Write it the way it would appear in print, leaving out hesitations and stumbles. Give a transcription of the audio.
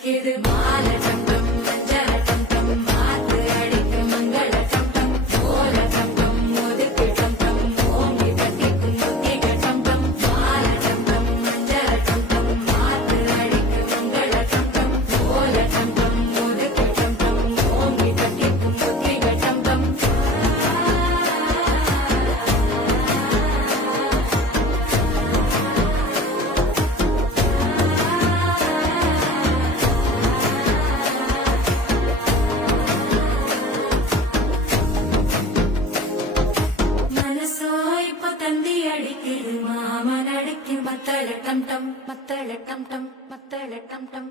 அடிக்குது மால டம் டம் மஞ்சள டம் டம் மாத்து அடிக்கு மங்கள டம் டம் ஓல டம் டம் ஒதுக்கு டம் டம் ஓங்கி தட்டிக்கும் முத்திக டம் டம் மால டம் டம் மஞ்சள டம் டம் மாத்து அடிக்கு மங்கள டம் டம் ஓல டம் டம் ஒதுக்கு டம் டம் ஓங்கி தட்டிக்கும் முத்திக டம் டம் மனசோ இப்போ தந்தி அடிக்குது மாமன் அடிக்கு மத்தள டம் டம் மத்தள டம் டம் மத்தள டம் டம்